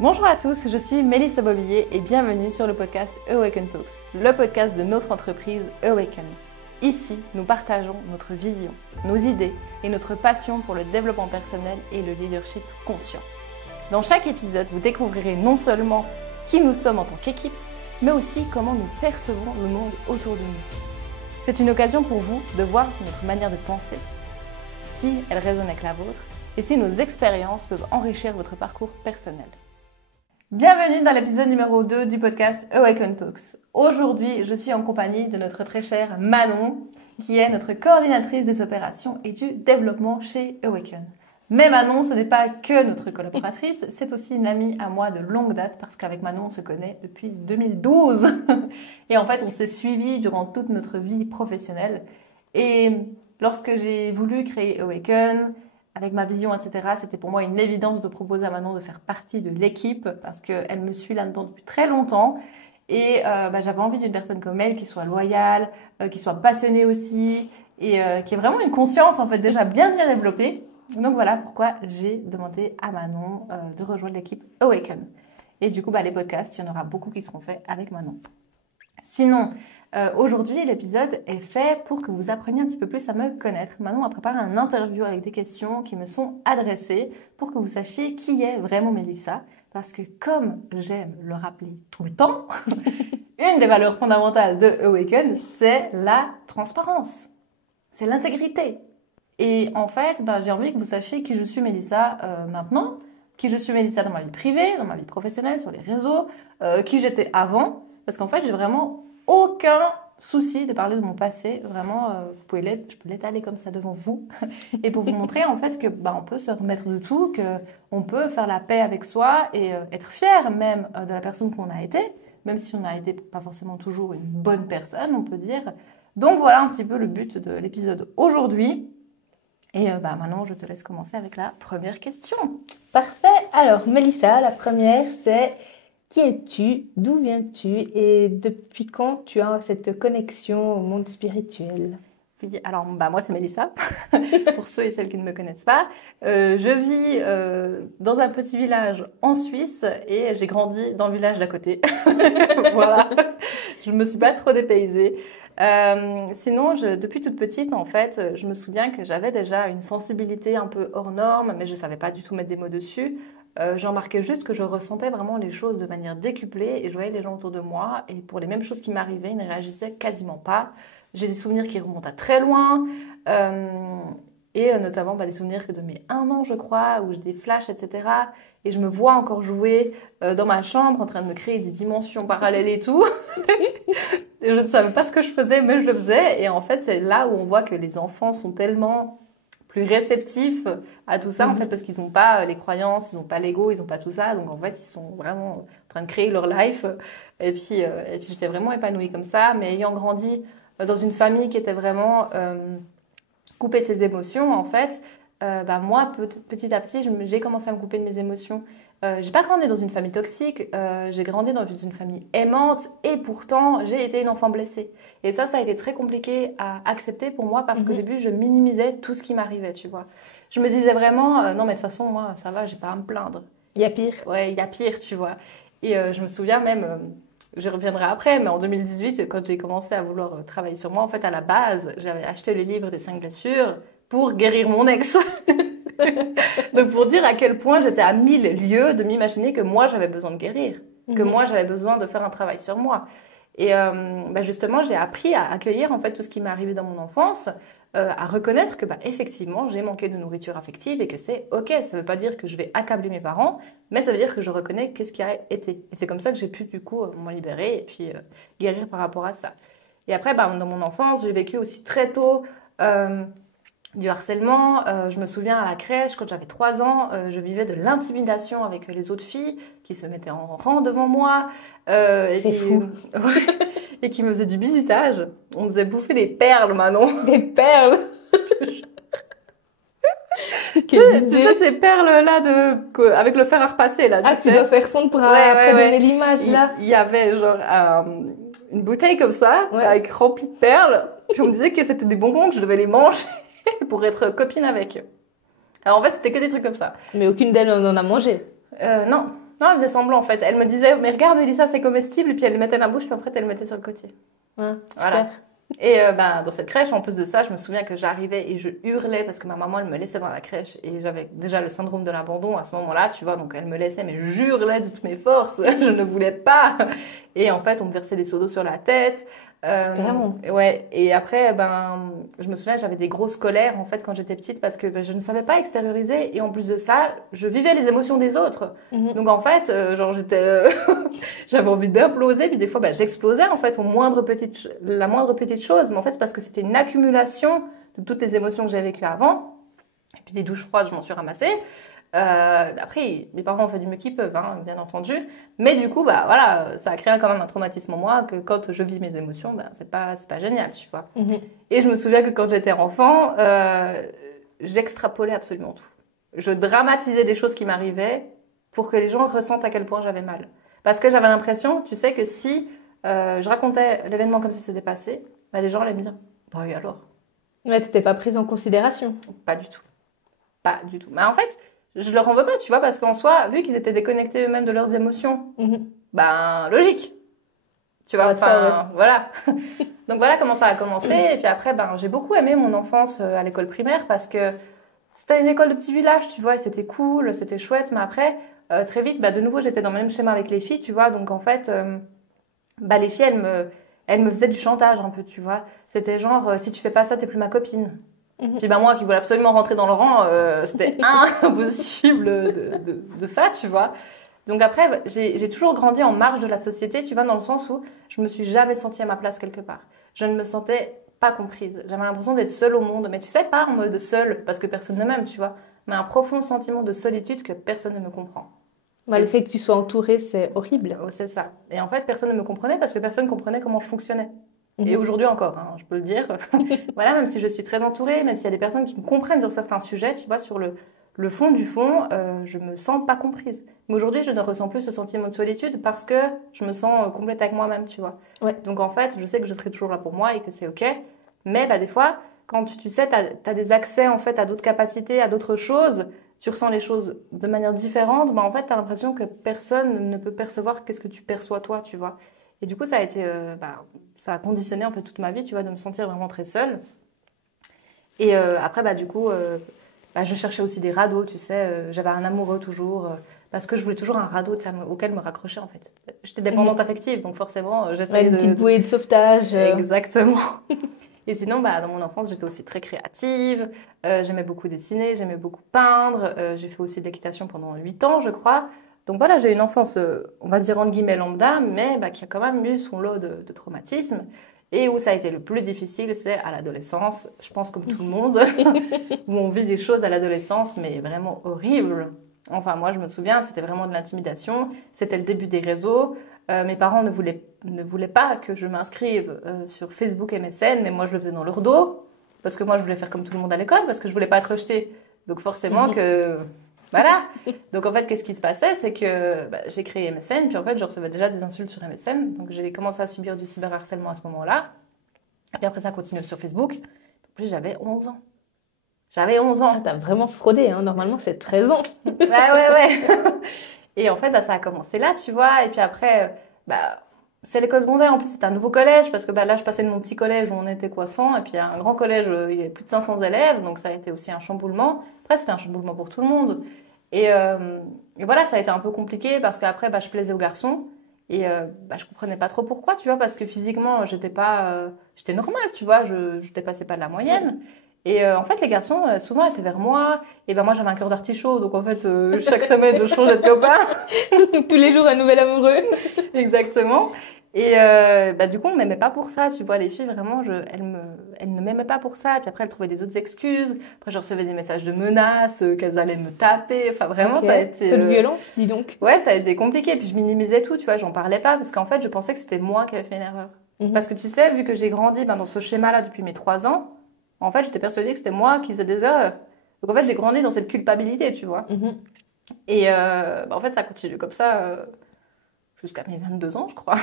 Bonjour à tous, je suis Mélissa Bobillier et bienvenue sur le podcast Awaken Talks, le podcast de notre entreprise Awaken. Ici, nous partageons notre vision, nos idées et notre passion pour le développement personnel et le leadership conscient. Dans chaque épisode, vous découvrirez non seulement qui nous sommes en tant qu'équipe, mais aussi comment nous percevons le monde autour de nous. C'est une occasion pour vous de voir notre manière de penser, si elle résonne avec la vôtre et si nos expériences peuvent enrichir votre parcours personnel. Bienvenue dans l'épisode numéro 2 du podcast Awaken Talks. Aujourd'hui, je suis en compagnie de notre très chère Manon, qui est notre coordinatrice des opérations et du développement chez Awaken. Mais Manon, ce n'est pas que notre collaboratrice, c'est aussi une amie à moi de longue date, parce qu'avec Manon, on se connaît depuis 2012. Et en fait, on s'est suivis durant toute notre vie professionnelle. Et lorsque j'ai voulu créer Awaken, avec ma vision, etc., c'était pour moi une évidence de proposer à Manon de faire partie de l'équipe parce qu'elle me suit là-dedans depuis très longtemps. Et j'avais envie d'une personne comme elle qui soit loyale, qui soit passionnée aussi et qui ait vraiment une conscience en fait déjà bien développée. Donc voilà pourquoi j'ai demandé à Manon de rejoindre l'équipe Awaken. Et du coup, les podcasts, il y en aura beaucoup qui seront faits avec Manon. Sinon, aujourd'hui, l'épisode est fait pour que vous appreniez un petit peu plus à me connaître. Manon a préparé un interview avec des questions qui me sont adressées pour que vous sachiez qui est vraiment Mélissa. Parce que comme j'aime le rappeler tout le temps, une des valeurs fondamentales de Awaken, c'est la transparence. C'est l'intégrité. Et en fait, j'ai envie que vous sachiez qui je suis Mélissa maintenant, qui je suis Mélissa dans ma vie privée, dans ma vie professionnelle, sur les réseaux, qui j'étais avant. Parce qu'en fait, j'ai vraiment aucun souci de parler de mon passé. Vraiment, je peux l'étaler comme ça devant vous. Et pour vous montrer en fait que on peut se remettre de tout, qu'on peut faire la paix avec soi et être fier même de la personne qu'on a été. Même si on n'a été pas forcément toujours une bonne personne, on peut dire. Donc voilà un petit peu le but de l'épisode aujourd'hui. Et maintenant, je te laisse commencer avec la première question. Parfait. Alors, Mélissa, la première, c'est... Qui es-tu? D'où viens-tu? Et depuis quand tu as cette connexion au monde spirituel? Alors, moi, c'est Mélissa, pour ceux et celles qui ne me connaissent pas. Je vis dans un petit village en Suisse et j'ai grandi dans le village d'à côté. Voilà, je ne me suis pas trop dépaysée. Sinon, depuis toute petite, en fait, je me souviens que j'avais déjà une sensibilité un peu hors norme, mais je ne savais pas du tout mettre des mots dessus. J'en remarquais juste que je ressentais vraiment les choses de manière décuplée et je voyais les gens autour de moi et pour les mêmes choses qui m'arrivaient, ils ne réagissaient quasiment pas. J'ai des souvenirs qui remontent à très loin et notamment des souvenirs de mes 1 an, je crois, où j'ai des flashs, etc. Et je me vois encore jouer dans ma chambre en train de me créer des dimensions parallèles et tout. Et je ne savais pas ce que je faisais, mais je le faisais. Et en fait, c'est là où on voit que les enfants sont tellement plus réceptifs à tout ça, en fait, parce qu'ils n'ont pas les croyances, ils n'ont pas l'ego, ils n'ont pas tout ça. Donc, en fait, ils sont vraiment en train de créer leur life. Et puis j'étais vraiment épanouie comme ça. Mais ayant grandi dans une famille qui était vraiment coupée de ses émotions, en fait, moi, petit à petit, j'ai commencé à me couper de mes émotions. J'ai pas grandi dans une famille toxique, j'ai grandi dans une famille aimante et pourtant j'ai été une enfant blessée. Et ça a été très compliqué à accepter pour moi parce qu'au début je minimisais tout ce qui m'arrivait, tu vois. Je me disais vraiment, non mais de toute façon moi ça va, j'ai pas à me plaindre. Il y a pire. Ouais, il y a pire, tu vois. Et je me souviens même, je reviendrai après, mais en 2018 quand j'ai commencé à vouloir travailler sur moi, en fait à la base j'avais acheté le livre des 5 blessures pour guérir mon ex. Donc pour dire à quel point j'étais à 1000 lieues de m'imaginer que moi j'avais besoin de guérir, que moi j'avais besoin de faire un travail sur moi. Et justement j'ai appris à accueillir en fait tout ce qui m'est arrivé dans mon enfance, à reconnaître que effectivement j'ai manqué de nourriture affective et que c'est ok. Ça veut pas dire que je vais accabler mes parents, mais ça veut dire que je reconnais qu'est-ce qui a été. Et c'est comme ça que j'ai pu du coup m'en libérer et puis guérir par rapport à ça. Et après dans mon enfance j'ai vécu aussi très tôt du harcèlement. Je me souviens à la crèche, quand j'avais 3 ans, je vivais de l'intimidation avec les autres filles qui se mettaient en rang devant moi. C'est fou. Et qui me faisaient du bizutage. On me faisait bouffer des perles, Manon. Des perles. Tu sais, ces perles-là avec le fer à repasser, là. Tu dois faire fondre pour donner l'image, là. Il y avait genre une bouteille comme ça, avec remplie de perles. Puis on me disait que c'était des bonbons, que je devais les manger pour être copine avec. Alors en fait, c'était que des trucs comme ça. Mais aucune d'elles n'en a mangé. Non. Non, elle faisait semblant en fait. Elle me disait, mais regarde Mélissa, c'est comestible. Et puis elle le mettait dans la bouche, puis après elle le mettait sur le côté. Ouais, Voilà. super. Et dans cette crèche, en plus de ça, je me souviens que j'arrivais et je hurlais parce que ma maman, elle me laissait dans la crèche. Et j'avais déjà le syndrome de l'abandon à ce moment-là, tu vois. Donc elle me laissait, mais je hurlais de toutes mes forces. Je ne voulais pas. Et en fait, on me versait des seaux d'eau sur la tête. Vraiment. Ouais. Et après, je me souviens, j'avais des grosses colères en fait quand j'étais petite parce que je ne savais pas extérioriser. Et en plus de ça, je vivais les émotions des autres. Mhm. Donc en fait, genre j'étais, j'avais envie d'imploser. Puis des fois, j'explosais en fait la moindre petite chose. Mais en fait, c'est parce que c'était une accumulation de toutes les émotions que j'avais vécues avant. Et puis des douches froides, je m'en suis ramassée. Après, mes parents ont fait du mieux qu'ils peuvent, hein, bien entendu. Mais du coup, voilà, ça a créé quand même un traumatisme en moi que quand je vis mes émotions, c'est pas génial, tu vois. Mhm. Et je me souviens que quand j'étais enfant, j'extrapolais absolument tout. Je dramatisais des choses qui m'arrivaient pour que les gens ressentent à quel point j'avais mal. Parce que j'avais l'impression, tu sais, que si je racontais l'événement comme si c'était passé, les gens allaient me dire, bah et alors? Ouais, t'étais pas prise en considération. Pas du tout. Pas du tout. Mais en fait, je leur en veux pas, tu vois, parce qu'en soi, vu qu'ils étaient déconnectés eux-mêmes de leurs émotions, Mhm. logique. Tu vois, Ouais, toi, voilà. Donc voilà comment ça a commencé. Et puis après, j'ai beaucoup aimé mon enfance à l'école primaire parce que c'était une école de petit village, tu vois, et c'était cool, c'était chouette. Mais après, très vite, de nouveau, j'étais dans le même schéma avec les filles, tu vois. Donc en fait, les filles, elles me faisaient du chantage un peu, tu vois. C'était genre, si tu fais pas ça, t'es plus ma copine. Mhm. Puis moi qui voulais absolument rentrer dans le rang, c'était impossible de ça, tu vois. Donc après, j'ai toujours grandi en marge de la société, tu vois, dans le sens où je me suis jamais sentie à ma place quelque part. Je ne me sentais pas comprise. J'avais l'impression d'être seule au monde. Mais tu sais, pas en mode seule, parce que personne ne m'aime, tu vois. Mais un profond sentiment de solitude que personne ne me comprend. Le fait que tu sois entourée, c'est horrible. Oh, c'est ça. Et en fait, personne ne me comprenait parce que personne ne comprenait comment je fonctionnais. Mhm. Et aujourd'hui encore, hein, je peux le dire. Voilà, même si je suis très entourée, même s'il y a des personnes qui me comprennent sur certains sujets, tu vois, sur le fond du fond, je me sens pas comprise. Mais aujourd'hui, je ne ressens plus ce sentiment de solitude parce que je me sens complète avec moi-même, tu vois. Ouais. Donc en fait, je sais que je serai toujours là pour moi et que c'est OK. Mais des fois, quand tu sais, tu as des accès en fait à d'autres capacités, à d'autres choses, tu ressens les choses de manière différente, en fait, tu as l'impression que personne ne peut percevoir qu'est-ce que tu perçois toi, tu vois. Et du coup, ça a été, ça a conditionné en fait toute ma vie, tu vois, de me sentir vraiment très seule. Et après, du coup, je cherchais aussi des radeaux, tu sais. J'avais un amoureux toujours, parce que je voulais toujours un radeau auquel me raccrocher, en fait. J'étais dépendante affective, donc forcément, j'essayais une petite bouée de sauvetage. Exactement. Et sinon, dans mon enfance, j'étais aussi très créative. J'aimais beaucoup dessiner, j'aimais beaucoup peindre. J'ai fait aussi de l'équitation pendant 8 ans, je crois. Donc voilà, j'ai une enfance, on va dire entre guillemets lambda, mais qui a quand même eu son lot de traumatismes. Et où ça a été le plus difficile, c'est à l'adolescence. Je pense comme tout le monde, où on vit des choses à l'adolescence, mais vraiment horribles. Enfin, moi, je me souviens, c'était vraiment de l'intimidation. C'était le début des réseaux. Mes parents ne voulaient pas que je m'inscrive sur Facebook et MSN, mais moi, je le faisais dans leur dos. Parce que moi, je voulais faire comme tout le monde à l'école, parce que je voulais pas être rejetée. Donc forcément que... Voilà. Donc en fait, qu'est-ce qui se passait? C'est que j'ai créé MSN, puis en fait, je recevais déjà des insultes sur MSN. Donc j'ai commencé à subir du cyberharcèlement à ce moment-là. Et puis après, ça continue sur Facebook. En plus, j'avais 11 ans. J'avais 11 ans. Ah, t'as vraiment fraudé, hein. Normalement, c'est 13 ans. Ouais. Et en fait, ça a commencé là, tu vois. Et puis après, c'est l'école secondaire. En plus, c'était un nouveau collège, parce que là, je passais de mon petit collège où on était 100, et puis à un grand collège où il y avait plus de 500 élèves. Donc ça a été aussi un chamboulement. Après, c'était un chamboulement pour tout le monde. Et voilà, ça a été un peu compliqué parce qu'après, je plaisais aux garçons. Et je comprenais pas trop pourquoi, tu vois, parce que physiquement, j'étais normale, tu vois, je dépassais pas de la moyenne. Et en fait, les garçons, souvent, étaient vers moi. Et moi, j'avais un cœur d'artichaut. Donc, en fait, chaque semaine, je changeais de copain. Tous les jours, un nouvel amoureux. Exactement. Et du coup, on m'aimait pas pour ça, tu vois. Les filles, vraiment, elles ne m'aimaient pas pour ça. Et puis après, elles trouvaient des autres excuses. Après, je recevais des messages de menaces, qu'elles allaient me taper. Enfin, vraiment, ça a été... Peu de violence, dis donc. Ouais, ça a été compliqué. Puis je minimisais tout, tu vois. J'en parlais pas parce qu'en fait, je pensais que c'était moi qui avais fait une erreur. Parce que tu sais, vu que j'ai grandi dans ce schéma-là depuis mes 3 ans, en fait, j'étais persuadée que c'était moi qui faisais des erreurs. Donc en fait, j'ai grandi dans cette culpabilité, tu vois. Et en fait, ça continue comme ça jusqu'à mes 22 ans, je crois.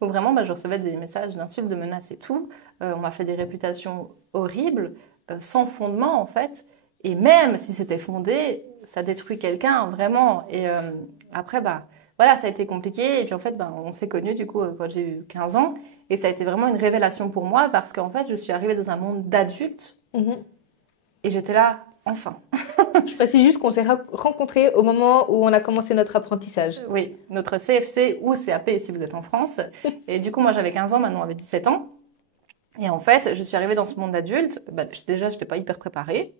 Où vraiment, je recevais des messages d'insultes, de menaces et tout. On m'a fait des réputations horribles, sans fondement, en fait. Et même si c'était fondé, ça détruit quelqu'un, vraiment. Et après, voilà, ça a été compliqué. Et puis en fait, on s'est connus du coup quand j'ai eu 15 ans. Et ça a été vraiment une révélation pour moi parce qu'en fait, je suis arrivée dans un monde d'adultes et j'étais là, enfin. Je précise juste qu'on s'est rencontrés au moment où on a commencé notre apprentissage. Oui, notre CFC ou CAP si vous êtes en France. Et du coup, moi j'avais 15 ans, maintenant j'avais 17 ans. Et en fait, je suis arrivée dans ce monde d'adulte. Déjà, je n'étais pas hyper préparée.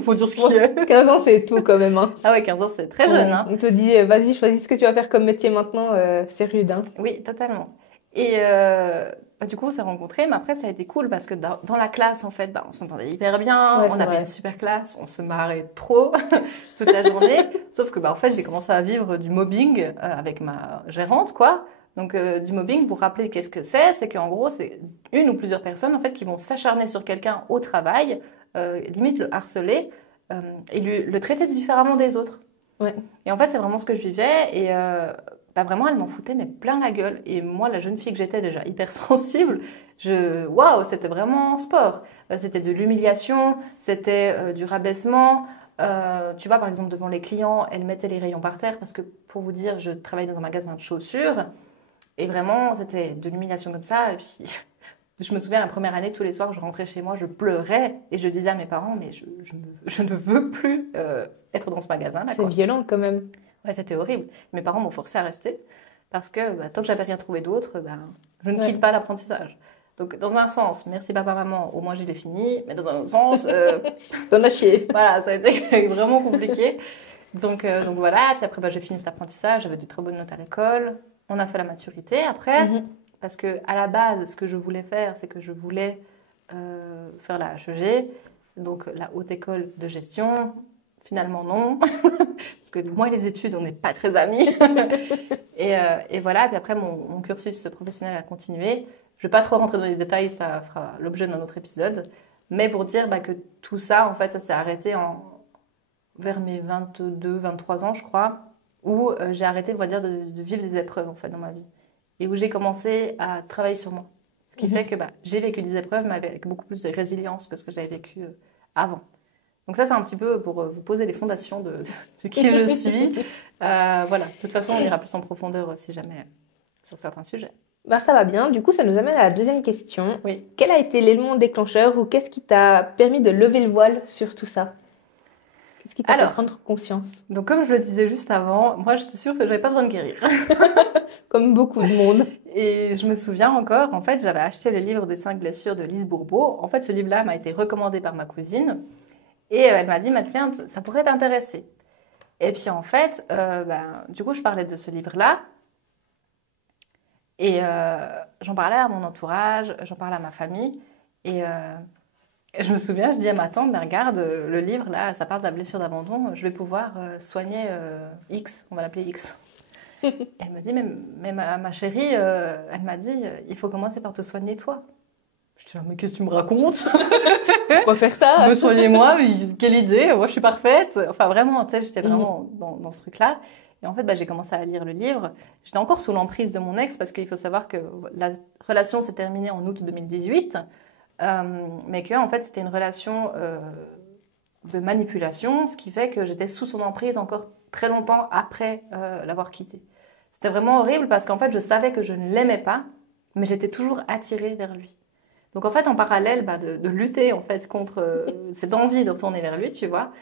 Faut dire ce qu'il y a. 15 ans, c'est tout quand même. Hein. Ah ouais, 15 ans, c'est très jeune. Hein. On te dit, vas-y, choisis ce que tu vas faire comme métier maintenant. C'est rude. Hein. Oui, totalement. Et du coup, on s'est rencontrés. Mais après, ça a été cool parce que dans la classe, en fait, on s'entendait hyper bien. On avait une super classe. On se marrait trop toute la journée. Sauf que, en fait, j'ai commencé à vivre du mobbing avec ma gérante, quoi. Donc, du mobbing, pour rappeler qu'est-ce que c'est qu'en gros, c'est une ou plusieurs personnes en fait, qui vont s'acharner sur quelqu'un au travail, limite le harceler et le traiter différemment des autres. Ouais. Et en fait, c'est vraiment ce que je vivais. Et vraiment, elle m'en foutait mais plein la gueule. Et moi, la jeune fille que j'étais, déjà hyper sensible, waouh, c'était vraiment sport. C'était de l'humiliation, c'était du rabaissement. Tu vois, par exemple, devant les clients, elle mettait les rayons par terre parce que, pour vous dire, je travaille dans un magasin de chaussures. Et vraiment, c'était de l'humiliation comme ça. Et puis, je me souviens, la première année, tous les soirs, je rentrais chez moi, je pleurais et je disais à mes parents, mais je ne veux plus être dans ce magasin-là. C'est violent quand même. Ouais, c'était horrible. Mes parents m'ont forcé à rester parce que tant que j'avais rien trouvé d'autre, je ne quitte pas l'apprentissage. Donc, dans un sens, merci papa, maman, au moins je l'ai fini. Mais dans un autre sens, t'en as chié. Voilà, ça a été vraiment compliqué. Donc voilà, puis après, j'ai fini cet apprentissage, j'avais de très bonnes notes à l'école. On a fait la maturité après, parce que à la base, ce que je voulais faire, c'est que je voulais faire la HEG, donc la Haute École de Gestion. Finalement, non, parce que moi et les études, on n'est pas très amis. et voilà, puis après, mon cursus professionnel a continué. Je ne vais pas trop rentrer dans les détails, ça fera l'objet d'un autre épisode. Mais pour dire que tout ça, en fait, ça s'est arrêté vers mes 22, 23 ans, je crois, où j'ai arrêté, on va dire, de vivre des épreuves, en fait, dans ma vie. Et où j'ai commencé à travailler sur moi. Ce qui fait que j'ai vécu des épreuves, mais avec beaucoup plus de résilience que ce que j'avais vécu avant. Donc ça, c'est un petit peu pour vous poser les fondations de qui je suis. Voilà, de toute façon, on ira plus en profondeur si jamais sur certains sujets. Ça va bien. Du coup, ça nous amène à la deuxième question. Oui. Quel a été l'élément déclencheur ou qu'est-ce qui t'a permis de lever le voile sur tout ça? Qu'est-ce qui t'a fait prendre conscience? Donc, comme je le disais juste avant, moi, j'étais sûre que je n'avais pas besoin de guérir. Comme beaucoup de monde. Et je me souviens encore, en fait, j'avais acheté le livre des 5 blessures de Lise Bourbeau. En fait, ce livre-là m'a été recommandé par ma cousine. Et elle m'a dit, tiens, ça pourrait t'intéresser. Et puis, en fait, du coup, je parlais de ce livre-là. Et j'en parlais à mon entourage, j'en parlais à ma famille. Et je me souviens, je dis à ma tante, mais regarde, le livre, là, ça parle de la blessure d'abandon. Je vais pouvoir soigner X, on va l'appeler X. Et elle me dit, mais ma chérie, elle m'a dit, il faut commencer par te soigner toi. Je dis, mais qu'est-ce que tu me racontes? Pourquoi faire ça? Me soigner moi, quelle idée, moi je suis parfaite. Enfin vraiment, tu sais, j'étais vraiment dans ce truc-là. Et en fait, j'ai commencé à lire le livre. J'étais encore sous l'emprise de mon ex parce qu'il faut savoir que la relation s'est terminée en août 2018, mais que en fait, c'était une relation de manipulation, ce qui fait que j'étais sous son emprise encore très longtemps après l'avoir quitté. C'était vraiment horrible parce qu'en fait, je savais que je ne l'aimais pas, mais j'étais toujours attirée vers lui. Donc en fait, en parallèle de lutter en fait contre cette envie de retourner vers lui, tu vois,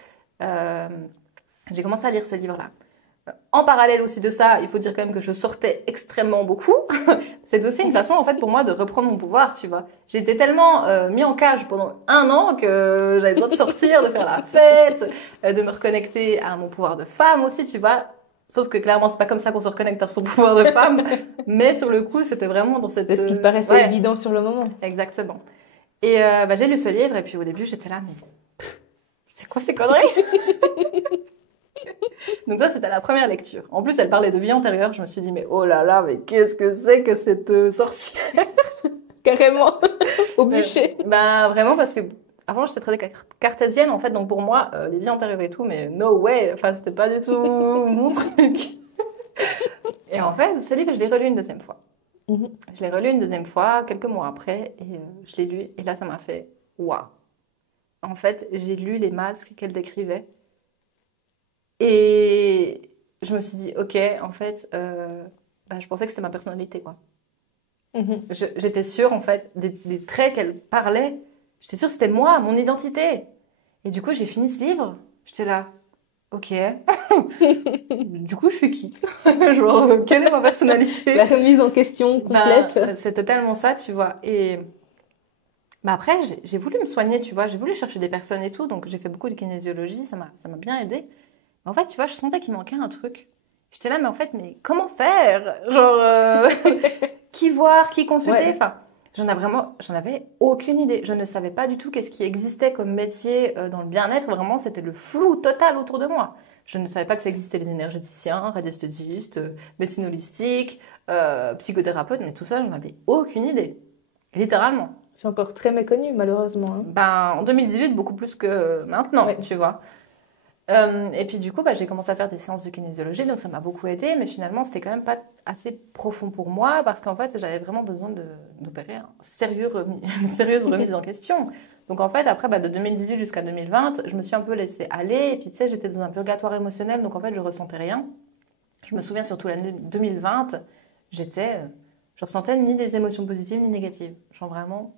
j'ai commencé à lire ce livre-là. En parallèle aussi de ça, il faut dire quand même que je sortais extrêmement beaucoup. C'est aussi une façon en fait pour moi de reprendre mon pouvoir, tu vois. J'étais tellement mis en cage pendant 1 an que j'avais besoin de sortir, de faire la fête, de me reconnecter à mon pouvoir de femme aussi, tu vois. Sauf que clairement, c'est pas comme ça qu'on se reconnecte à son pouvoir de femme. Mais sur le coup, c'était vraiment dans cette... C'est ce qui paraissait évident sur le moment. Exactement. Et j'ai lu ce livre et puis au début, j'étais là, mais c'est quoi ces conneries? Donc ça, c'était la première lecture. En plus, elle parlait de vie antérieure. Je me suis dit, mais oh là là, mais qu'est-ce que c'est que cette sorcière? Carrément, au bûcher. Vraiment, parce que avant, j'étais très cartésienne, en fait. Donc pour moi, les vies antérieures et tout, mais no way. Enfin, c'était pas du tout mon truc. Et en fait, ce livre, je l'ai relu une deuxième fois. Je l'ai relu une deuxième fois, quelques mois après, et je l'ai lu. Et là, ça m'a fait waouh. En fait, j'ai lu les masques qu'elle décrivait. Et je me suis dit, ok, en fait, je pensais que c'était ma personnalité, quoi. J'étais sûre, en fait, des traits qu'elle parlait, j'étais sûre que c'était moi, mon identité. Et du coup, j'ai fini ce livre, j'étais là, ok. Du coup, je suis qui? Genre, quelle est ma personnalité? La remise en question complète. C'est totalement ça, tu vois. Et après, j'ai voulu me soigner, tu vois. J'ai voulu chercher des personnes et tout. Donc, j'ai fait beaucoup de kinésiologie. Ça m'a bien aidé. En fait, tu vois, je sentais qu'il manquait un truc. J'étais là, mais en fait, mais comment faire? Genre, qui voir, qui consulter? Ouais. Enfin, j'en avais aucune idée. Je ne savais pas du tout qu'est-ce qui existait comme métier dans le bien-être. Vraiment, c'était le flou total autour de moi. Je ne savais pas que ça existait les énergéticiens, radiesthésistes, médecine holistique, psychothérapeutes, mais tout ça, j'en avais aucune idée. Littéralement. C'est encore très méconnu, malheureusement. Hein. En 2018, beaucoup plus que maintenant, Ouais. tu vois. Et puis du coup, j'ai commencé à faire des séances de kinésiologie, donc ça m'a beaucoup aidé, mais finalement, c'était quand même pas assez profond pour moi, parce qu'en fait, j'avais vraiment besoin d'opérer une sérieuse remise en question. Donc en fait, après, de 2018 jusqu'à 2020, je me suis un peu laissée aller, et puis tu sais, j'étais dans un purgatoire émotionnel, donc en fait, je ressentais rien. Je me souviens surtout l'année 2020, je ressentais ni des émotions positives ni négatives. Genre vraiment,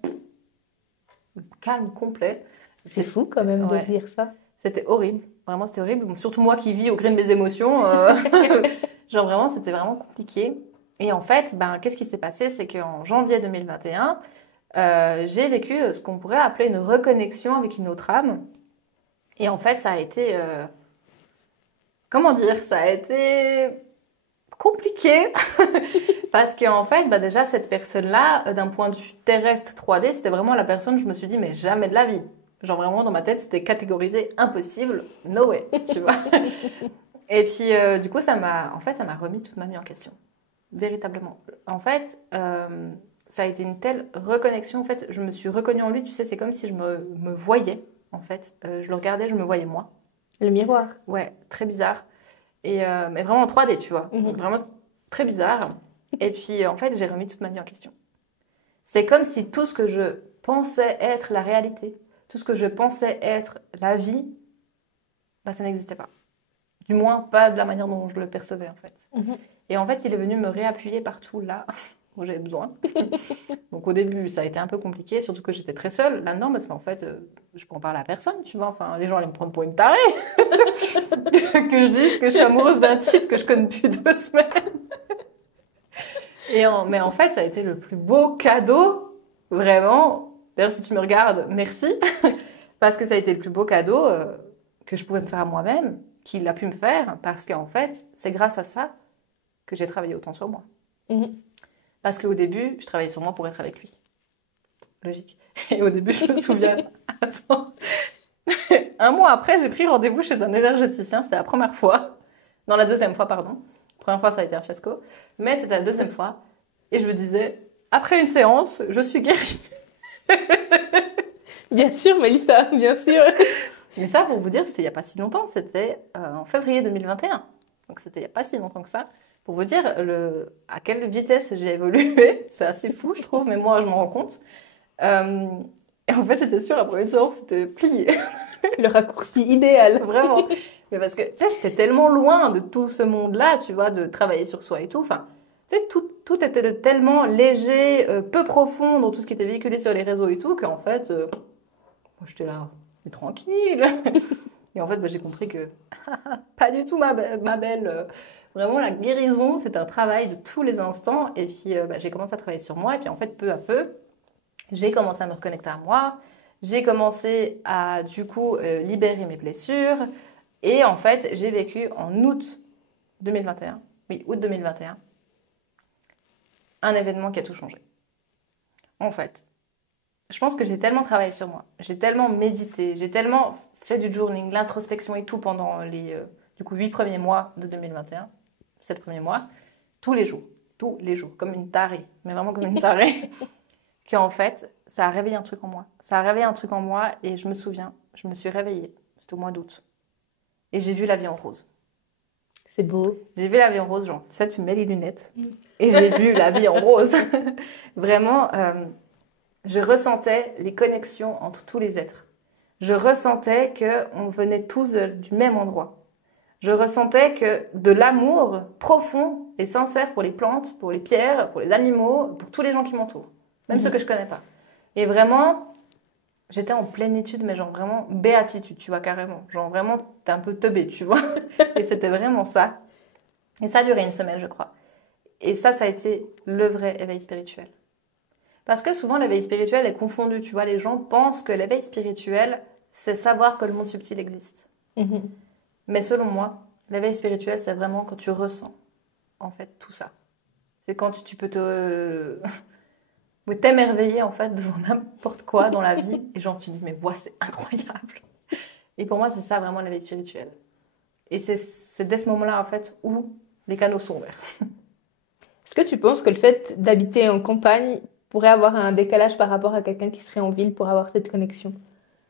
calme complet. C'est fou quand même de se dire ça. C'était horrible. Vraiment, c'était horrible. Bon, surtout moi qui vis au gré de mes émotions. Genre vraiment, c'était vraiment compliqué. Et en fait, qu'est-ce qui s'est passé? C'est qu'en janvier 2021, j'ai vécu ce qu'on pourrait appeler une reconnexion avec une autre âme. Et en fait, ça a été... comment dire? Ça a été compliqué. Parce qu'en fait, déjà, cette personne-là, d'un point de vue terrestre 3D, c'était vraiment la personne, je me suis dit, mais jamais de la vie. Genre vraiment, dans ma tête, c'était catégorisé impossible, no way, tu vois. Et puis, du coup, ça m'a remis toute ma vie en question. Véritablement. En fait, ça a été une telle reconnexion. En fait, je me suis reconnue en lui, tu sais, c'est comme si je me voyais, en fait. Je le regardais, je me voyais moi. Le miroir. Ouais, très bizarre. Et, mais vraiment en 3D, tu vois. Mhm. Donc, vraiment très bizarre. Et puis, en fait, j'ai remis toute ma vie en question. C'est comme si tout ce que je pensais être la réalité, tout ce que je pensais être la vie, ça n'existait pas. Du moins, pas de la manière dont je le percevais, en fait. Mhm. Et en fait, il est venu me réappuyer partout là où j'avais besoin. Donc au début, ça a été un peu compliqué, surtout que j'étais très seule là-dedans, parce qu'en fait, je peux en parler à personne, tu vois. Enfin, les gens allaient me prendre pour une tarée. Que je dise que je suis amoureuse d'un type que je connais depuis 2 semaines. Mais en fait, ça a été le plus beau cadeau, vraiment. D'ailleurs, si tu me regardes, merci. Parce que ça a été le plus beau cadeau que je pouvais me faire à moi-même, qu'il a pu me faire, parce qu'en fait, c'est grâce à ça que j'ai travaillé autant sur moi. Mhm. Parce qu'au début, je travaillais sur moi pour être avec lui. Logique. Et au début, je me souviens, attends, 1 mois après, j'ai pris rendez-vous chez un énergéticien, c'était la première fois. Non, la deuxième fois, pardon. La première fois, ça a été un fiasco. Mais c'était la deuxième fois. Et je me disais, après une séance, je suis guérie. Bien sûr, Mélissa, bien sûr. Mais ça, pour vous dire, c'était il n'y a pas si longtemps, c'était en février 2021. Donc c'était il n'y a pas si longtemps que ça. Pour vous dire à quelle vitesse j'ai évolué, c'est assez fou, je trouve, mais moi, je m'en rends compte. Et en fait, j'étais sûre, après une séance, c'était plié. Le raccourci idéal. Vraiment. Mais parce que, tu sais, j'étais tellement loin de tout ce monde-là, tu vois, de travailler sur soi et tout. Enfin, tu sais, tout était tellement léger, peu profond dans tout ce qui était véhiculé sur les réseaux et tout, qu'en fait, moi, j'étais là, mais tranquille. Et en fait, j'ai compris que pas du tout ma belle. Vraiment, la guérison, c'est un travail de tous les instants. Et puis, j'ai commencé à travailler sur moi. Et puis, en fait, peu à peu, j'ai commencé à me reconnecter à moi. J'ai commencé à, du coup, libérer mes blessures. Et en fait, j'ai vécu en août 2021, oui, août 2021, un événement qui a tout changé. En fait, je pense que j'ai tellement travaillé sur moi, j'ai tellement médité, j'ai tellement fait du journaling, l'introspection et tout pendant les 8 premiers mois de 2021, 7 premiers mois, tous les jours, comme une tarée, mais vraiment comme une tarée, qu'en fait, ça a réveillé un truc en moi. Ça a réveillé un truc en moi et je me souviens, je me suis réveillée, c'était au mois d'août. Et j'ai vu la vie en rose. C'est beau. J'ai vu la vie en rose, genre, tu sais, tu mets les lunettes. Et j'ai vu la vie en rose. Vraiment, je ressentais les connexions entre tous les êtres. Je ressentais qu'on venait tous du même endroit. je ressentais que de l'amour profond et sincère pour les plantes, pour les pierres, pour les animaux, pour tous les gens qui m'entourent, même ceux que je connais pas. Et vraiment, j'étais en plénitude, mais genre vraiment béatitude, tu vois, carrément. Genre vraiment, t'es un peu teubé, tu vois. Et c'était vraiment ça. Et ça a duré une semaine, je crois. Et ça a été le vrai éveil spirituel. Parce que souvent, l'éveil spirituel est confondu, tu vois. Les gens pensent que l'éveil spirituel, c'est savoir que le monde subtil existe. Mais selon moi, l'éveil spirituel, c'est vraiment quand tu ressens, en fait, tout ça. C'est quand tu peux t'émerveiller, en fait, devant n'importe quoi dans la vie. Et genre, tu te dis, mais ouais, c'est incroyable. Et pour moi, c'est ça, vraiment, l'éveil spirituel. Et c'est dès ce moment-là, en fait, où les canaux sont ouverts. Est-ce que tu penses que le fait d'habiter en campagne pourrait avoir un décalage par rapport à quelqu'un qui serait en ville pour avoir cette connexion?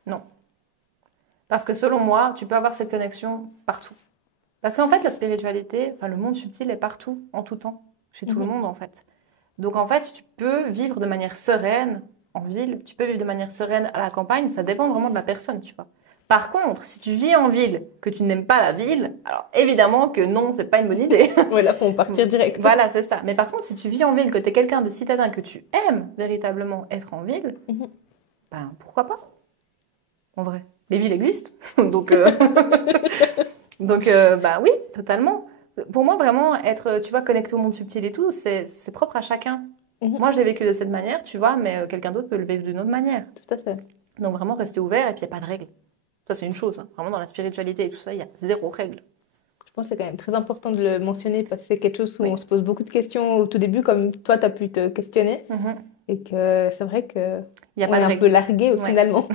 Non. Parce que selon moi, tu peux avoir cette connexion partout. Parce qu'en fait, la spiritualité, enfin, le monde subtil est partout, en tout temps, chez tout le monde, en fait. Donc, en fait, tu peux vivre de manière sereine en ville, tu peux vivre de manière sereine à la campagne, ça dépend vraiment de la personne, tu vois. Par contre, si tu vis en ville, que tu n'aimes pas la ville, alors évidemment que non, c'est pas une bonne idée. Ouais, là, faut partir direct. Voilà, c'est ça. Mais par contre, si tu vis en ville, que tu es quelqu'un de citadin, que tu aimes véritablement être en ville, ben pourquoi pas? En vrai. Les villes existent. Donc, bah oui, totalement. Pour moi, vraiment, être, tu vois, connecté au monde subtil et tout, c'est propre à chacun. Moi, j'ai vécu de cette manière, tu vois, mais quelqu'un d'autre peut le vivre d'une autre manière. Tout à fait. Donc, vraiment, rester ouvert et puis il n'y a pas de règles. Ça, c'est une chose. Hein. Vraiment, dans la spiritualité et tout ça, il y a zéro règle. Je pense que c'est quand même très important de le mentionner parce que c'est quelque chose où on se pose beaucoup de questions au tout début, comme toi, tu as pu te questionner. Et que c'est vrai qu'on est un peu largué finalement.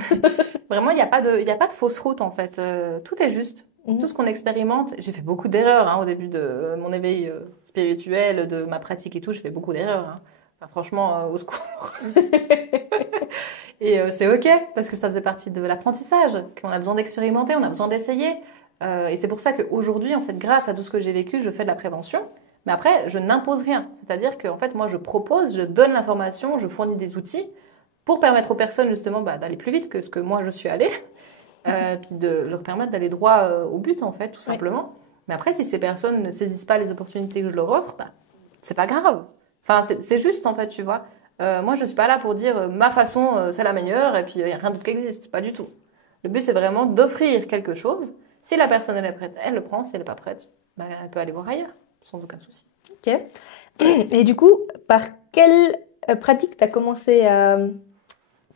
Vraiment, il n'y a pas de fausse route en fait. Tout est juste. Tout ce qu'on expérimente. J'ai fait beaucoup d'erreurs hein, au début de mon éveil spirituel, de ma pratique et tout. J'ai fait beaucoup d'erreurs. Hein. Enfin, franchement, au secours. Et c'est OK parce que ça faisait partie de l'apprentissage, qu'on a besoin d'expérimenter, on a besoin d'essayer. Et c'est pour ça qu'aujourd'hui, en fait, grâce à tout ce que j'ai vécu, je fais de la prévention. Mais après, je n'impose rien. C'est-à-dire que en fait, moi, je propose, je donne l'information, je fournis des outils pour permettre aux personnes justement d'aller plus vite que ce que moi je suis allée, puis de leur permettre d'aller droit au but en fait, tout simplement. Mais après, si ces personnes ne saisissent pas les opportunités que je leur offre, c'est pas grave. Enfin, c'est juste en fait, tu vois. Moi, je suis pas là pour dire ma façon c'est la meilleure et puis il n'y a rien d'autre qui existe, pas du tout. Le but c'est vraiment d'offrir quelque chose. Si la personne elle est prête, elle le prend. Si elle n'est pas prête, elle peut aller voir ailleurs, sans aucun souci. Ok. Et du coup, par quelle pratique tu as commencé à...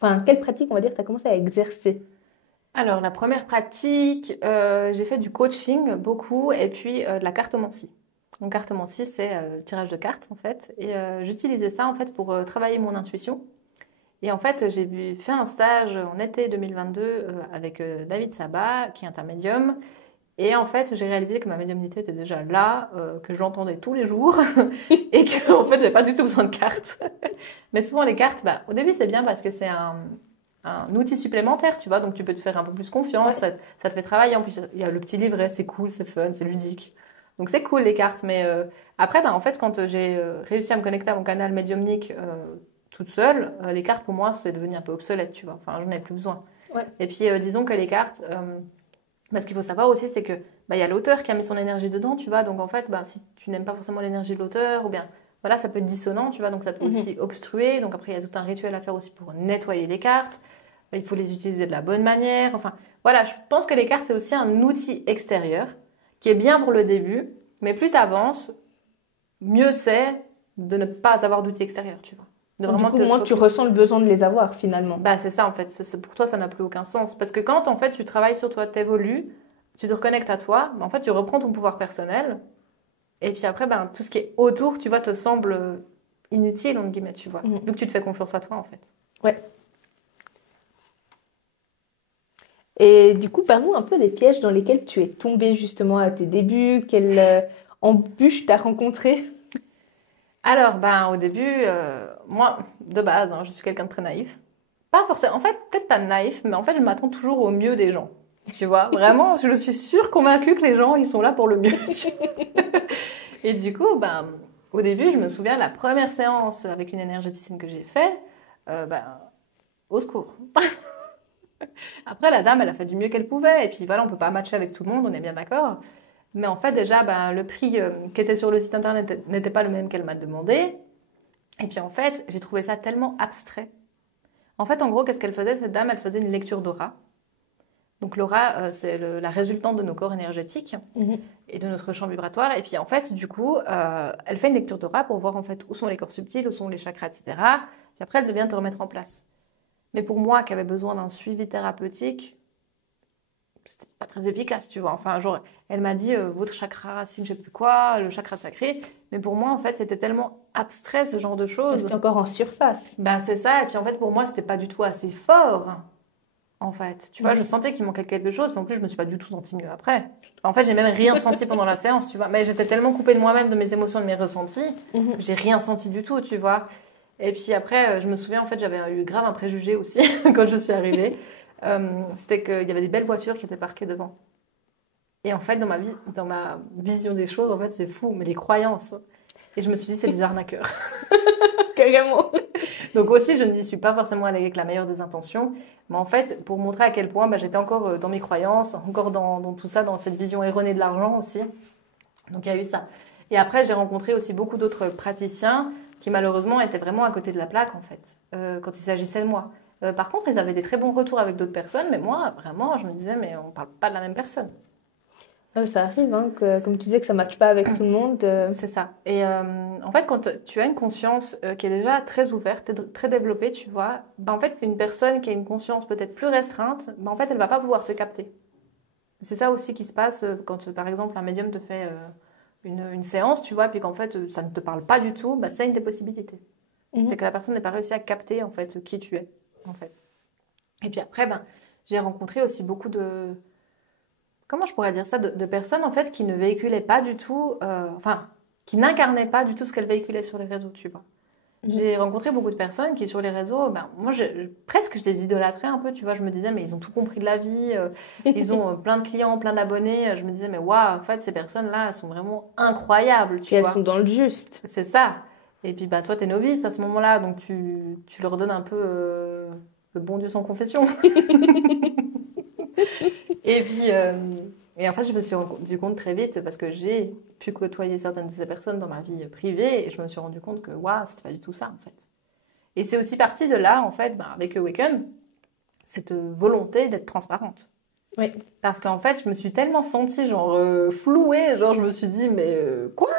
Enfin, quelle pratique, on va dire, tu as commencé à exercer? Alors, la première pratique, j'ai fait du coaching beaucoup et puis de la cartomancie. Donc, cartomancie, c'est le tirage de cartes, en fait. Et j'utilisais ça, en fait, pour travailler mon intuition. Et en fait, j'ai fait un stage en été 2022 avec David Sabat, qui est un médium. Et en fait, j'ai réalisé que ma médiumnité était déjà là, que je l'entendais tous les jours et que en fait, j'avais pas du tout besoin de cartes. Mais souvent, les cartes, au début, c'est bien parce que c'est un outil supplémentaire, tu vois, donc tu peux te faire un peu plus confiance, ça te fait travailler. En plus, il y a le petit livret, c'est cool, c'est fun, c'est ludique. Donc c'est cool les cartes. Mais après, en fait, quand j'ai réussi à me connecter à mon canal médiumnique toute seule, les cartes pour moi, c'est devenu un peu obsolète, tu vois. Enfin, j'en avais plus besoin. Ouais. Et puis, disons que les cartes... ce qu'il faut savoir aussi, c'est que y a l'auteur qui a mis son énergie dedans, tu vois. Donc en fait, si tu n'aimes pas forcément l'énergie de l'auteur, ou bien voilà, ça peut être dissonant, tu vois. Donc ça peut aussi obstruer. Donc après, il y a tout un rituel à faire aussi pour nettoyer les cartes. Il faut les utiliser de la bonne manière. Enfin, voilà, je pense que les cartes, c'est aussi un outil extérieur qui est bien pour le début. Mais plus tu avances, mieux c'est de ne pas avoir d'outils extérieurs, tu vois. Du coup, moi, tu ressens le besoin de les avoir finalement. C'est ça en fait. Pour toi, ça n'a plus aucun sens. Parce que quand en fait tu travailles sur toi, t'évolues, tu te reconnectes à toi, en fait tu reprends ton pouvoir personnel. Et puis après, tout ce qui est autour, tu vois, te semble inutile, entre guillemets, tu vois. Vu que tu te fais confiance à toi en fait. Ouais. Et du coup, parle-nous un peu des pièges dans lesquels tu es tombée justement à tes débuts. Quelle embûche t'as rencontré? Alors, au début, moi, de base, je suis quelqu'un de très naïf. Pas forcément, en fait, peut-être pas naïf, mais en fait, je m'attends toujours au mieux des gens. Tu vois, vraiment, je suis sûre, convaincue que les gens, ils sont là pour le mieux. Et du coup, au début, je me souviens, la première séance avec une énergéticienne que j'ai fait, au secours. Après, la dame, elle a fait du mieux qu'elle pouvait. Et puis voilà, on peut pas matcher avec tout le monde, on est bien d'accord. Mais en fait, déjà, le prix qui était sur le site internet n'était pas le même qu'elle m'a demandé. Et puis en fait, j'ai trouvé ça tellement abstrait. En fait, en gros, qu'est-ce qu'elle faisait? Cette dame, elle faisait une lecture d'aura. Donc l'aura, c'est la résultante de nos corps énergétiques et de notre champ vibratoire. Et puis en fait, du coup, elle fait une lecture d'aura pour voir en fait où sont les corps subtils, où sont les chakras, etc. Puis après, elle vient te remettre en place. Mais pour moi, qui avait besoin d'un suivi thérapeutique, c'était pas très efficace, tu vois. Enfin, genre, elle m'a dit votre chakra racine, je sais plus quoi, le chakra sacré. Mais pour moi, en fait, c'était tellement abstrait ce genre de choses. C'était encore en surface. C'est ça. Et puis en fait, pour moi, c'était pas du tout assez fort. En fait, tu vois, je sentais qu'il manquait quelque chose, mais en plus, je me suis pas du tout sentie mieux après. En fait, j'ai même rien senti pendant la séance, tu vois. Mais j'étais tellement coupée de moi-même, de mes émotions, de mes ressentis, j'ai rien senti du tout, tu vois. Et puis après, je me souviens, en fait, j'avais eu grave un préjugé aussi quand je suis arrivée. C'était qu'il y avait des belles voitures qui étaient parquées devant. Et en fait, dans ma vision des choses, en fait, c'est fou, mais les croyances. Et je me suis dit, c'est des arnaqueurs. Carrément. Donc aussi, je n'y suis pas forcément allée avec la meilleure des intentions. Mais en fait, pour montrer à quel point j'étais encore dans mes croyances, encore dans tout ça, dans cette vision erronée de l'argent aussi. Donc il y a eu ça. Et après, j'ai rencontré aussi beaucoup d'autres praticiens qui malheureusement étaient vraiment à côté de la plaque en fait, quand il s'agissait de moi. Par contre, ils avaient des très bons retours avec d'autres personnes, mais moi, vraiment, je me disais, mais on ne parle pas de la même personne. Ça arrive, hein, comme tu disais, que ça ne matche pas avec tout le monde. C'est ça. Et en fait, quand tu as une conscience qui est déjà très ouverte, très développée, tu vois, en fait, une personne qui a une conscience peut-être plus restreinte, en fait, elle ne va pas pouvoir te capter. C'est ça aussi qui se passe quand, par exemple, un médium te fait une séance, tu vois, puis qu'en fait, ça ne te parle pas du tout, c'est une des possibilités. C'est que la personne n'a pas réussi à capter, en fait, qui tu es, en fait. Et puis après, j'ai rencontré aussi beaucoup de... Comment je pourrais dire ça, de personnes en fait qui ne véhiculaient pas du tout, qui n'incarnaient pas du tout ce qu'elles véhiculaient sur les réseaux, tu vois. J'ai rencontré beaucoup de personnes qui sur les réseaux, moi presque je les idolâtrais un peu, tu vois. Je me disais mais ils ont tout compris de la vie, ils ont plein de clients, plein d'abonnés. Je me disais mais waouh, en fait ces personnes-là, elles sont vraiment incroyables, tu vois. Elles sont dans le juste. C'est ça. Et puis toi t'es novice à ce moment-là, donc tu leur donnes un peu le bon Dieu sans confession. Et puis, et en fait, je me suis rendu compte très vite, parce que j'ai pu côtoyer certaines de ces personnes dans ma vie privée, et je me suis rendu compte que, waouh, c'était pas du tout ça, en fait. Et c'est aussi parti de là, en fait, avec Awaken, cette volonté d'être transparente. Oui. Parce qu'en fait, je me suis tellement sentie, flouée, je me suis dit, mais quoi?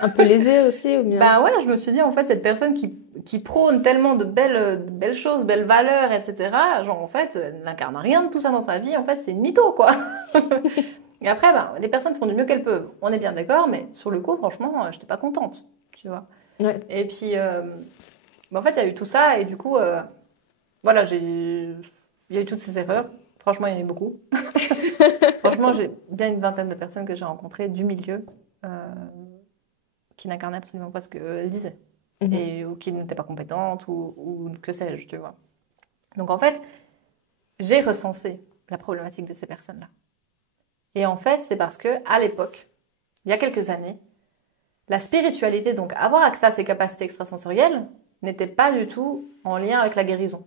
Un peu lésée aussi, ou bien? Ouais, je me suis dit, en fait, cette personne qui prône tellement de belles choses, belles valeurs, etc., en fait, elle n'incarne rien de tout ça dans sa vie, en fait, c'est une mytho, quoi. Et après, les personnes font du mieux qu'elles peuvent. On est bien d'accord, mais sur le coup, franchement, je n'étais pas contente, tu vois. Ouais. Et puis, en fait, il y a eu tout ça, et du coup, voilà, il y a eu toutes ces erreurs. Franchement, il y en a eu beaucoup. Franchement, j'ai bien une vingtaine de personnes que j'ai rencontrées du milieu qui n'incarnaient absolument pas ce qu'elles disaient. Ou qui n'étaient pas compétentes, ou que sais-je, tu vois. Donc, en fait, j'ai recensé la problématique de ces personnes-là. Et en fait, c'est parce que à l'époque, il y a quelques années, la spiritualité, donc avoir accès à ces capacités extrasensorielles, n'était pas du tout en lien avec la guérison.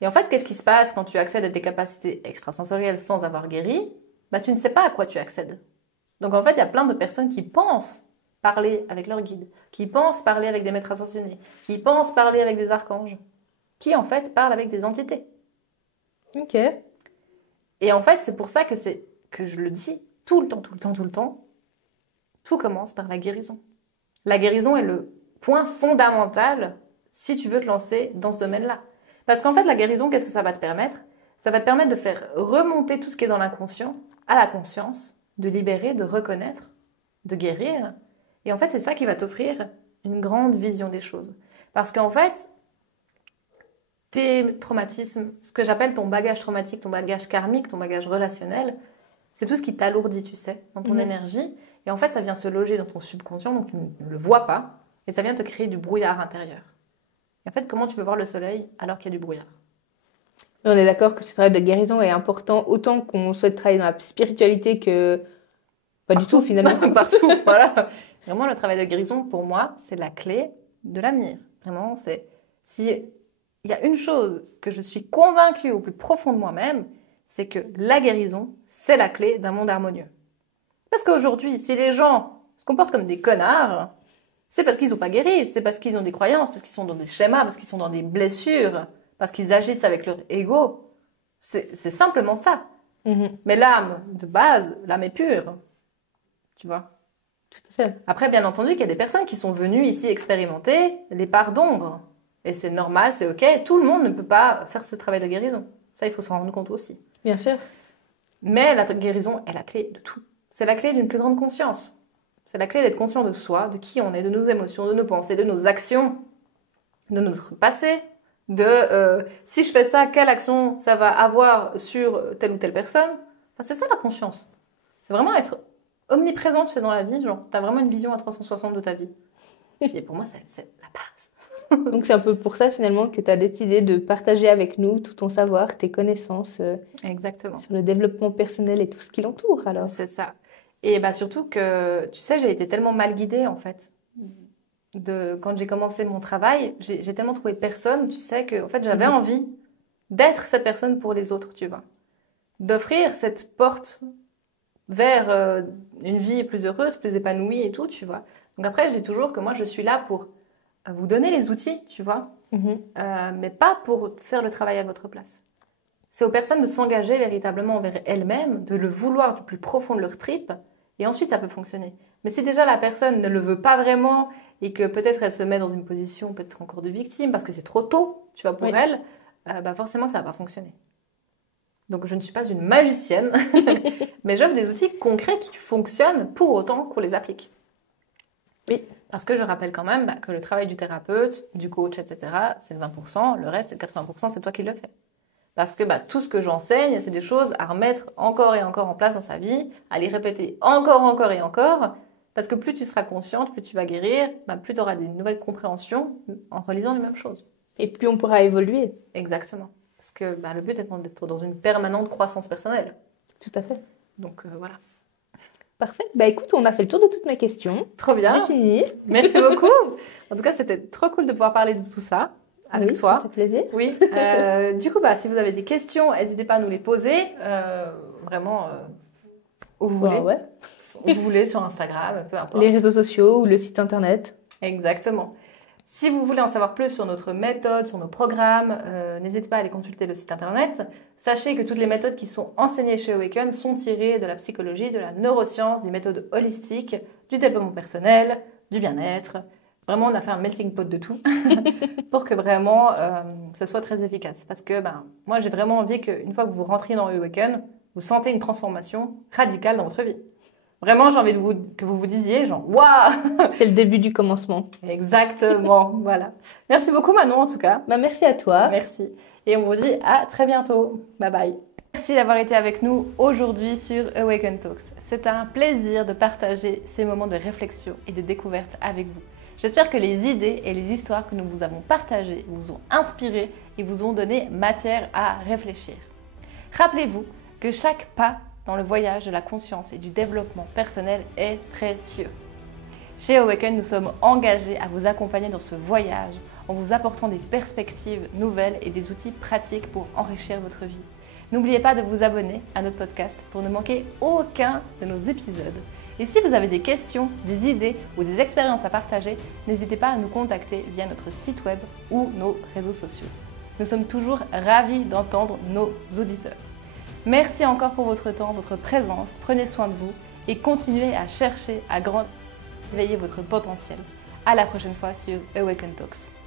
Et en fait, qu'est-ce qui se passe quand tu accèdes à tes capacités extrasensorielles sans avoir guéri? Tu ne sais pas à quoi tu accèdes. Donc en fait, il y a plein de personnes qui pensent parler avec leur guide, qui pensent parler avec des maîtres ascensionnés, qui pensent parler avec des archanges, qui en fait parlent avec des entités. Ok. Et en fait, c'est pour ça que je le dis tout le temps, tout commence par la guérison. La guérison est le point fondamental si tu veux te lancer dans ce domaine-là. Parce qu'en fait, la guérison, qu'est-ce que ça va te permettre? Ça va te permettre de faire remonter tout ce qui est dans l'inconscient à la conscience, de libérer, de reconnaître, de guérir. Et en fait, c'est ça qui va t'offrir une grande vision des choses. Parce qu'en fait, tes traumatismes, ce que j'appelle ton bagage traumatique, ton bagage karmique, ton bagage relationnel, c'est tout ce qui t'alourdit, tu sais, dans ton énergie. Et en fait, ça vient se loger dans ton subconscient, donc tu ne le vois pas. Et ça vient te créer du brouillard intérieur. Et en fait, comment tu veux voir le soleil alors qu'il y a du brouillard? On est d'accord que ce travail de guérison est important, autant qu'on souhaite travailler dans la spiritualité que pas du tout, finalement. Partout, voilà. Vraiment, le travail de guérison, pour moi, c'est la clé de l'avenir. Vraiment, c'est... Si il y a une chose que je suis convaincue au plus profond de moi-même, c'est que la guérison, c'est la clé d'un monde harmonieux. Parce qu'aujourd'hui, si les gens se comportent comme des connards, c'est parce qu'ils n'ont pas guéri, c'est parce qu'ils ont des croyances, parce qu'ils sont dans des schémas, parce qu'ils sont dans des blessures, parce qu'ils agissent avec leur ego. C'est simplement ça. Mais l'âme, de base, l'âme est pure. Tu vois? Tout à fait. Après, bien entendu, qu'il y a des personnes qui sont venues ici expérimenter les parts d'ombre. Et c'est normal, c'est OK. Tout le monde ne peut pas faire ce travail de guérison. Ça, il faut s'en rendre compte aussi. Bien sûr. Mais la guérison est la clé de tout. C'est la clé d'une plus grande conscience. C'est la clé d'être conscient de soi, de qui on est, de nos émotions, de nos pensées, de nos actions, de notre passé, de si je fais ça, quelle action ça va avoir sur telle ou telle personne. Enfin, c'est ça la conscience. C'est vraiment être omniprésent, tu sais, dans la vie. Genre, tu as vraiment une vision à 360 de ta vie. Et pour moi, c'est la base. Donc c'est un peu pour ça finalement que tu as décidé de partager avec nous tout ton savoir, tes connaissances Exactement. Sur le développement personnel et tout ce qui l'entoure alors. C'est ça. Et bah surtout que, tu sais, j'ai été tellement mal guidée en fait. Quand j'ai commencé mon travail, j'ai tellement trouvé personne, tu sais, que en fait, j'avais envie d'être cette personne pour les autres, tu vois. D'offrir cette porte vers une vie plus heureuse, plus épanouie et tout, tu vois. Donc après, je dis toujours que moi, je suis là pour vous donner les outils, tu vois, mais pas pour faire le travail à votre place. C'est aux personnes de s'engager véritablement envers elles-mêmes, de le vouloir du plus profond de leur tripe, et ensuite ça peut fonctionner. Mais si déjà la personne ne le veut pas vraiment, et que peut-être elle se met dans une position peut-être encore de victime, parce que c'est trop tôt, tu vois, pour elle, bah forcément ça va pas fonctionner. Donc je ne suis pas une magicienne, mais j'offre des outils concrets qui fonctionnent pour autant qu'on les applique. Oui, parce que je rappelle quand même que le travail du thérapeute, du coach, etc., c'est le 20%, le reste, c'est le 80%, c'est toi qui le fais. Parce que tout ce que j'enseigne, c'est des choses à remettre encore et encore en place dans sa vie, à les répéter encore et encore, parce que plus tu seras consciente, plus tu vas guérir, plus tu auras des nouvelles compréhensions en relisant les mêmes choses. Et plus on pourra évoluer. Exactement. Parce que le but est d'être dans une permanente croissance personnelle. Tout à fait. Donc voilà. Parfait. Écoute, on a fait le tour de toutes mes questions. Trop bien. J'ai fini. Merci beaucoup. En tout cas, c'était trop cool de pouvoir parler de tout ça avec toi. Ça fait plaisir. Oui. Du coup, si vous avez des questions, n'hésitez pas à nous les poser. Vraiment, où vous voulez. Ouais. Où vous voulez, sur Instagram, peu importe. Les réseaux sociaux ou le site internet. Exactement. Si vous voulez en savoir plus sur notre méthode, sur nos programmes, n'hésitez pas à aller consulter le site internet. Sachez que toutes les méthodes qui sont enseignées chez Awaken sont tirées de la psychologie, de la neuroscience, des méthodes holistiques, du développement personnel, du bien-être. Vraiment, on a fait un melting pot de tout pour que vraiment ce soit très efficace. Parce que moi, j'ai vraiment envie qu'une fois que vous rentriez dans Awaken, vous sentez une transformation radicale dans votre vie. Vraiment, j'ai envie que vous vous disiez, genre, waouh! C'est le début du commencement. Exactement, voilà. Merci beaucoup, Manon, en tout cas. Merci à toi. Merci. Et on vous dit à très bientôt. Bye bye. Merci d'avoir été avec nous aujourd'hui sur Awaken Talks. C'est un plaisir de partager ces moments de réflexion et de découverte avec vous. J'espère que les idées et les histoires que nous vous avons partagées vous ont inspiré et vous ont donné matière à réfléchir. Rappelez-vous que chaque pas dans le voyage de la conscience et du développement personnel est précieux. Chez Awaken, nous sommes engagés à vous accompagner dans ce voyage en vous apportant des perspectives nouvelles et des outils pratiques pour enrichir votre vie. N'oubliez pas de vous abonner à notre podcast pour ne manquer aucun de nos épisodes. Et si vous avez des questions, des idées ou des expériences à partager, n'hésitez pas à nous contacter via notre site web ou nos réseaux sociaux. Nous sommes toujours ravis d'entendre nos auditeurs. Merci encore pour votre temps, votre présence. Prenez soin de vous et continuez à chercher à grandir, éveiller votre potentiel. À la prochaine fois sur Awaken Talks.